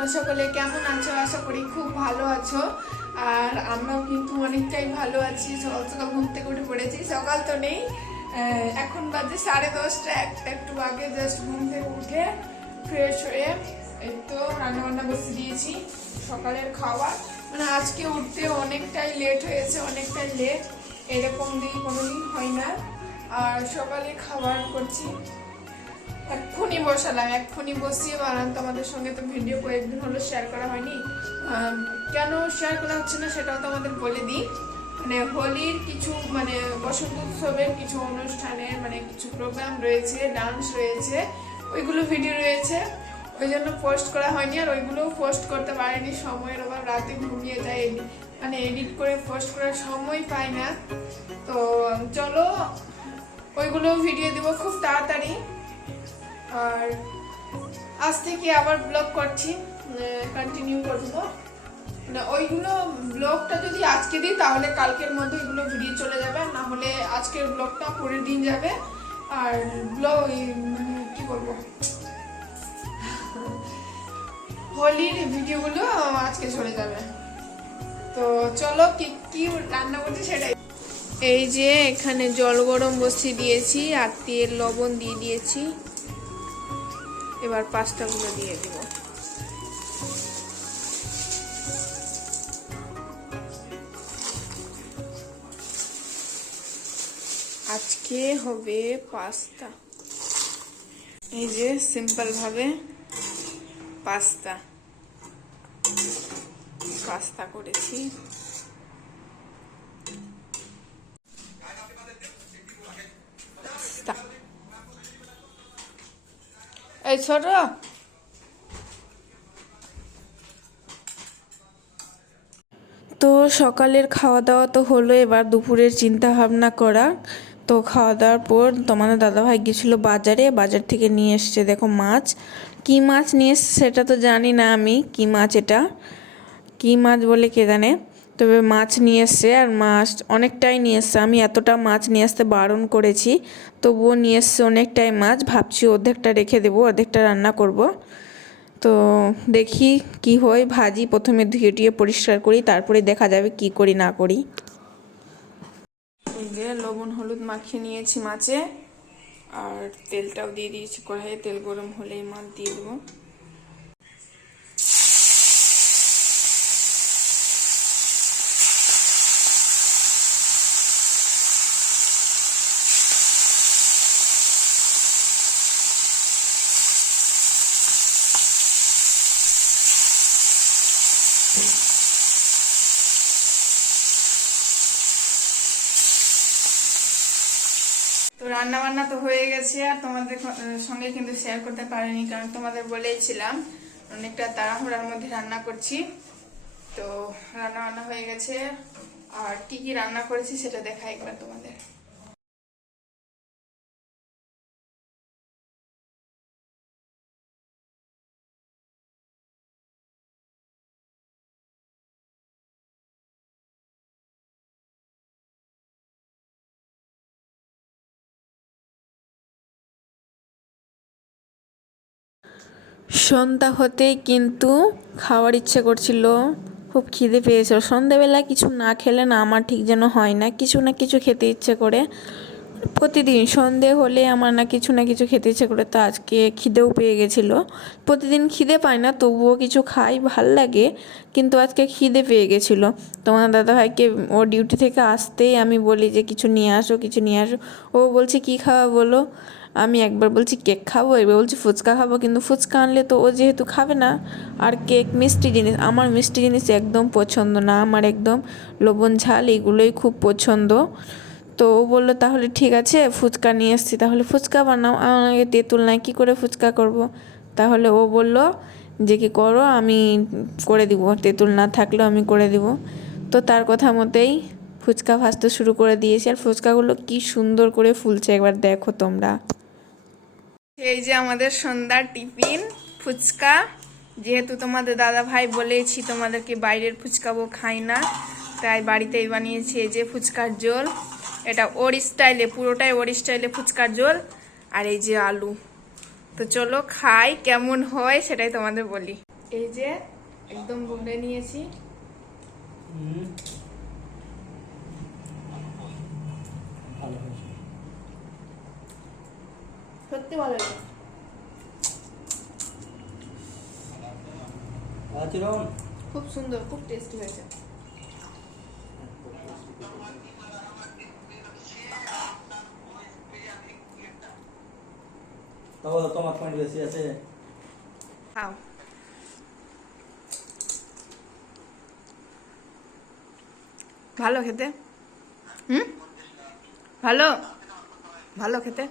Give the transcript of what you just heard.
তোমরা সকলে কেমন আছো? আশা করি খুব ভালো আছো। আর আমরাও কিন্তু অনেকটাই ভালো আছি। সকাল সকাল ঘুম থেকে উঠে পড়েছি। সকাল তো নেই। এখন বাজে সাড়ে দশটা। একটা আগে জাস্ট ঘুম থেকে উঠে ফ্রেশ হয়ে এই তো রান্না বান্না বসে দিয়েছি। সকালের খাওয়া মানে আজকে উঠতে অনেকটাই লেট হয়েছে, অনেকটাই লেট এরকম দিন কোনোদিন হয় না। আর সকালে খাবার করছি এক্ষুনি বসালাম, এক্ষুনি বসিয়ে বানান তোমাদের সঙ্গে তো ভিডিও কয়েকদিন হলো শেয়ার করা হয়নি। কেন শেয়ার করা হচ্ছে না সেটাও তোমাদের বলে দিই। মানে হোলির কিছু মানে বসন্ত উৎসবের কিছু অনুষ্ঠানের মানে কিছু প্রোগ্রাম রয়েছে ডান্স রয়েছে, ওইগুলো ভিডিও রয়েছে। ওই জন্য পোস্ট করা হয়নি আর ওইগুলোও পোস্ট করতে পারেনি, সময়ের অভাব, রাতে ঘুমিয়ে যায় মানে এডিট করে পোস্ট করার সময় পাই না। তো চলো ওইগুলো ভিডিও দিব খুব তাড়াতাড়ি। আর আজ থেকে আবার ব্লগ করছি কন্টিনিউ করব। না, ওইগুলো ব্লগটা যদি আজকে দিই, তাহলে কালকের মধ্যে ওইগুলো ভিডিও চলে যাবে। না হলে আজকের ব্লগটা পরের দিন যাবে। আর ব্লগ কি বলব? হোলির ভিডিওগুলো আজকে চলে যাবে। তো চলো, কি কি রান্না করছি সেটাই। এই যে এখানে জল গরম বসিয়ে দিয়েছি, আর তেল, লবণ দিয়ে দিয়েছি। এবার পাস্তাগুলো দিয়ে দিব। আজকে হবে পাস্তা। এই যে সিম্পল ভাবে পাস্তা। পাস্তা করেছি। এই ছোট। তো সকালের খাওয়া দাওয়া তো হলো, এবার দুপুরের চিন্তা ভাবনা করা। তো খাওয়া দাওয়ার পর তোমাদের দাদাভাই গেছিল বাজারে, বাজার থেকে নিয়ে এসছে, দেখো মাছ। কি মাছ নিয়ে এসছে সেটা তো জানি না আমি, কি মাছ এটা? কি মাছ বলে কে জানে? তবে মাছ নিয়ে এসছে আর মাছ অনেকটাই নিয়ে এসছে। আমি এতটা মাছ নিয়ে আসতে বারণ করেছি, তবুও নিয়ে এসছে অনেকটাই মাছ। ভাবছি অর্ধেকটা রেখে দেবো, অর্ধেকটা রান্না করব। তো দেখি কি হয়, ভাজি প্রথমে ধুয়ে টুয়ে পরিষ্কার করি, তারপরে দেখা যাবে কি করি, না করি। লবণ, হলুদ মাখিয়ে নিয়েছি মাছে। আর তেলটাও দিয়ে দিয়েছি কড়াইয়ে, তেল গরম হলেই মাছ দিয়ে দেবো। তো রান্না বান্না তো হয়ে গেছে আর তোমাদের সঙ্গে কিন্তু শেয়ার করতে পারিনি, কারণ তোমাদের বলেইছিলাম অনেকটা তাড়াহুড়ার মধ্যে রান্না করছি। তো রান্না বান্না হয়ে গেছে। আর কি কি রান্না করেছি সেটা দেখা একবার তোমাদের। সন্ধ্যা হতেই কিন্তু খাওয়ার ইচ্ছে করছিল। খুব খিদে পেয়েছিল। সন্ধ্যাবেলা কিছু না খেলে না আমার ঠিক যেন হয় না। কিছু না কিছু খেতে ইচ্ছে করে। প্রতিদিন সন্ধে হলে আমার না কিছু না কিছু খেতে ইচ্ছে করে, তো আজকে খিদেও পেয়ে গেছিল। প্রতিদিন খিদে পায় না, তবুও কিছু খাই, ভালো লাগে, কিন্তু আজকে খিদে পেয়ে গেছিল। তোমার দাদাভাইকে ও ডিউটি থেকে আসতেই আমি বলি যে, কিছু নিয়ে আসো, কিছু নিয়ে আসো। ও বলছে, কি খাওয়া বলো? আমি একবার বলছি, কেক খাব। এবার বলছি, ফুচকা খাব। কিন্তু ফুচকা আনলে তো ও যেহেতু খাবে না, আর কেক মিষ্টি জিনিস, আমার মিষ্টি জিনিস একদম পছন্দ না, আমার একদম লবণ ঝাল এগুলোই খুব পছন্দ। তো ও বলল, তাহলে ঠিক আছে, ফুচকা নিয়ে এসছি তাহলে ফুচকা বানাও। আমাকে তেঁতুল নাই কী করে ফুচকা করব। তাহলে ও বলল, যে কি করো, আমি করে দিব। তেঁতুল না থাকলেও আমি করে দিব। তো তার কথা মতেই ফুচকা ভাজতে শুরু করে দিয়েছি। আর ফুচকাগুলো কি সুন্দর করে ফুলছে, একবার দেখো তোমরা। এই যে আমাদের সন্ধ্যার টিফিন, ফুচকা। যেহেতু তোমাদের দাদা ভাই বলেছি তোমাদেরকে বাইরের ফুচকাবো খাই না, তাই বাড়িতেই বানিয়েছি এই যে ফুচকার জল এটা ওর স্টাইলে পুরোটাই ওর স্টাইলে ফুচকার জল আর এই যে আলু। তো চলো খাই কেমন হয় সেটাই তোমাদের বলি। এই যে একদম গুঁড়ে নিয়েছি। সত্যি ভালো লাগে খুব সুন্দর খুব টেস্টি হয়েছে। তাহলে তোমার পয়েন্ট বেশি আছে। খাও ভালো খেতে। হুম? ভালো? ভালো খেতে।